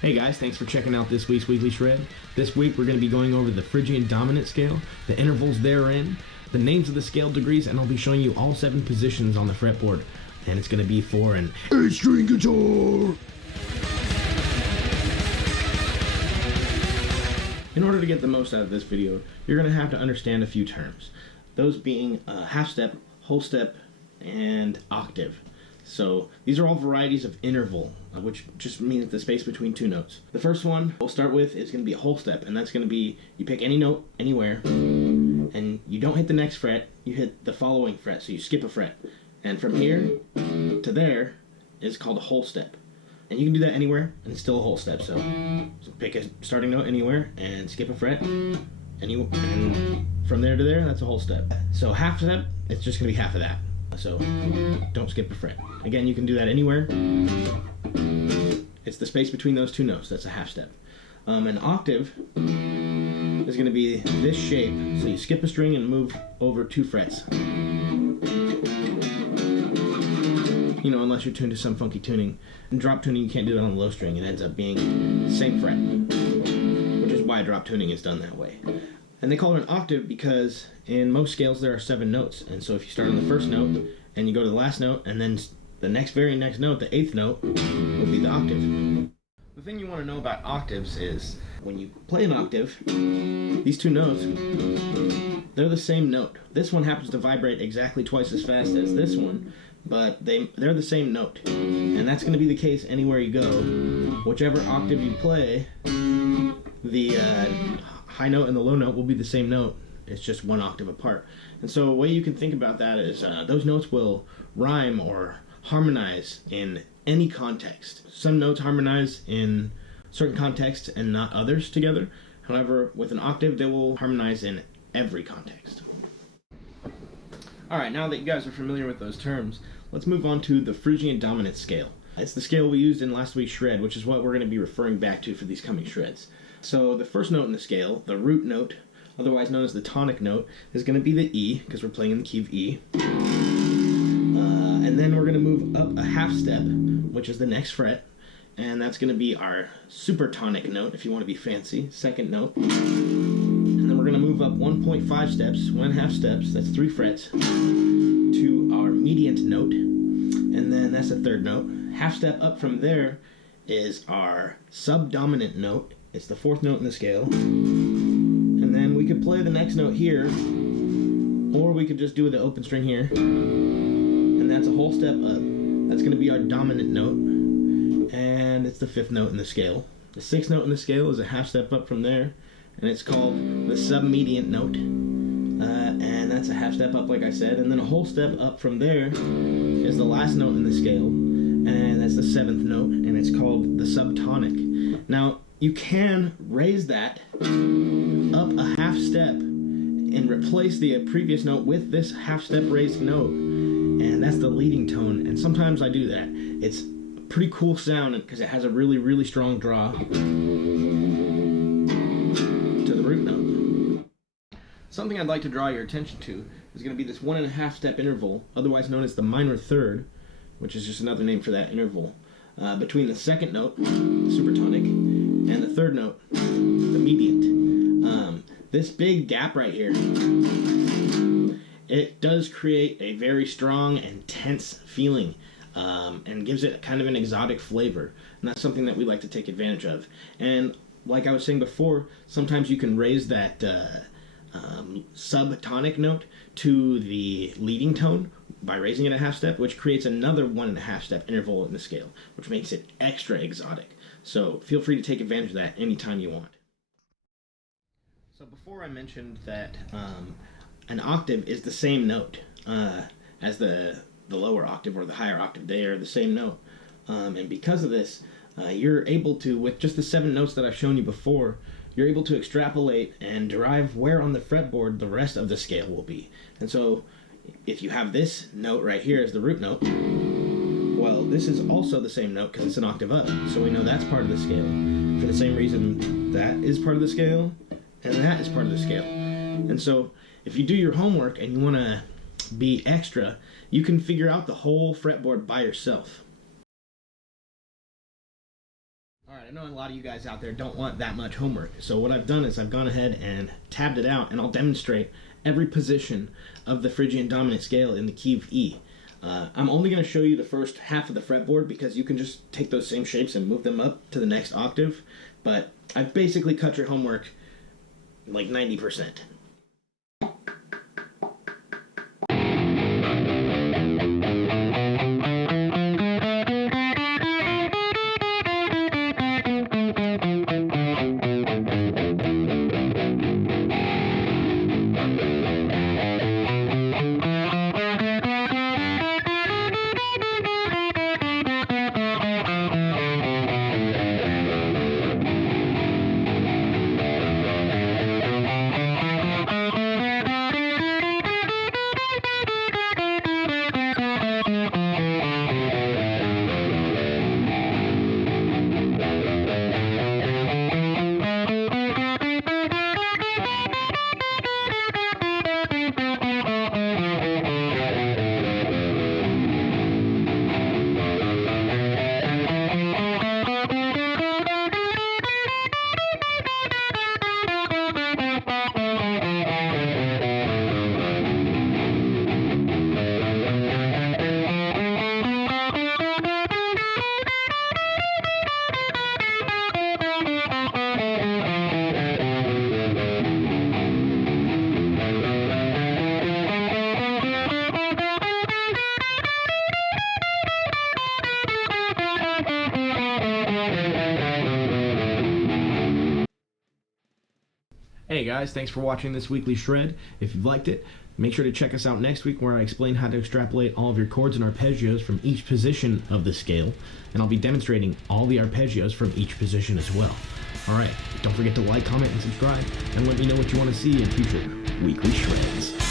Hey guys, thanks for checking out this week's Weekly Shred. This week we're going to be going over the Phrygian dominant scale, the intervals therein, the names of the scale degrees, and I'll be showing you all 7 positions on the fretboard. And it's going to be for an 8-string guitar! In order to get the most out of this video, you're going to have to understand a few terms. Those being half step, whole step, and octave. So these are all varieties of interval, which just means the space between 2 notes. The first one we'll start with is going to be a whole step, and that's going to be you pick any note anywhere, and you don't hit the next fret, you hit the following fret, so you skip a fret. And from here to there is called a whole step. And you can do that anywhere, and it's still a whole step. So pick a starting note anywhere and skip a fret, and from there to there, that's a whole step. So half step, it's just going to be half of that. So don't skip a fret. Again, you can do that anywhere. It's the space between those 2 notes. That's a half step. An octave is going to be this shape. So you skip a string and move over 2 frets. You know, unless you're tuned to some funky tuning. In drop tuning, you can't do it on the low string. It ends up being the same fret, which is why drop tuning is done that way. And they call it an octave because in most scales there are 7 notes. And so if you start on the first note and you go to the last note, and then the very next note, the 8th note, will be the octave. The thing you want to know about octaves is when you play an octave, these 2 notes, they're the same note. This one happens to vibrate exactly twice as fast as this one, but they're the same note. And that's going to be the case anywhere you go. Whichever octave you play, the high note and the low note will be the same note. It's just 1 octave apart. And so a way you can think about that is those notes will rhyme or harmonize in any context. Some notes harmonize in certain contexts and not others together. However, with an octave, they will harmonize in every context. Alright, now that you guys are familiar with those terms, let's move on to the Phrygian dominant scale. It's the scale we used in last week's shred, which is what we're going to be referring back to for these coming shreds. So the first note in the scale, the root note, otherwise known as the tonic note, is going to be the E, because we're playing in the key of E. And then we're going to move up a half step, which is the next fret, and that's going to be our supertonic note, if you want to be fancy, 2nd note. And then we're going to move up 1.5 steps, 1.5 steps, that's 3 frets, to our mediant note, and then that's the 3rd note. Half step up from there is our subdominant note. It's the 4th note in the scale. And then we could play the next note here, or we could just do the open string here. And that's a whole step up. That's going to be our dominant note. And it's the 5th note in the scale. The 6th note in the scale is a half step up from there, and it's called the submediant note. And that's a half step up, like I said. And then a whole step up from there is the last note in the scale, and that's the 7th note, and it's called the subtonic. Now, you can raise that up a half step and replace the previous note with this half step raised note, and that's the leading tone. And sometimes I do that. It's a pretty cool sound because it has a really, really strong draw to the root note. Something I'd like to draw your attention to is going to be this 1.5 step interval, otherwise known as the minor third, which is just another name for that interval, between the 2nd note, the supertonic, and the 3rd note, the mediant. This big gap right here, it does create a very strong and tense feeling, and gives it kind of an exotic flavor, and that's something that we like to take advantage of. And like I was saying before, sometimes you can raise that subtonic note to the leading tone by raising it a half step, which creates another 1.5 step interval in the scale, which makes it extra exotic. So feel free to take advantage of that anytime you want. So before I mentioned that an octave is the same note as the lower octave or the higher octave. They are the same note. And because of this, you're able to, with just the 7 notes that I've shown you before, you're able to extrapolate and derive where on the fretboard the rest of the scale will be. And so if you have this note right here as the root note, well, this is also the same note because it's an octave up. So we know that's part of the scale. For the same reason that is part of the scale and that is part of the scale. And so if you do your homework and you want to be extra, you can figure out the whole fretboard by yourself. Alright, I know a lot of you guys out there don't want that much homework, so what I've done is I've gone ahead and tabbed it out, and I'll demonstrate every position of the Phrygian dominant scale in the key of E. I'm only going to show you the first half of the fretboard because you can just take those same shapes and move them up to the next octave, but I've basically cut your homework like 90%. Hey guys, thanks for watching this weekly shred. If you've liked it, make sure to check us out next week where I explain how to extrapolate all of your chords and arpeggios from each position of the scale, and I'll be demonstrating all the arpeggios from each position as well. Alright, don't forget to like, comment, and subscribe, and let me know what you want to see in future weekly shreds.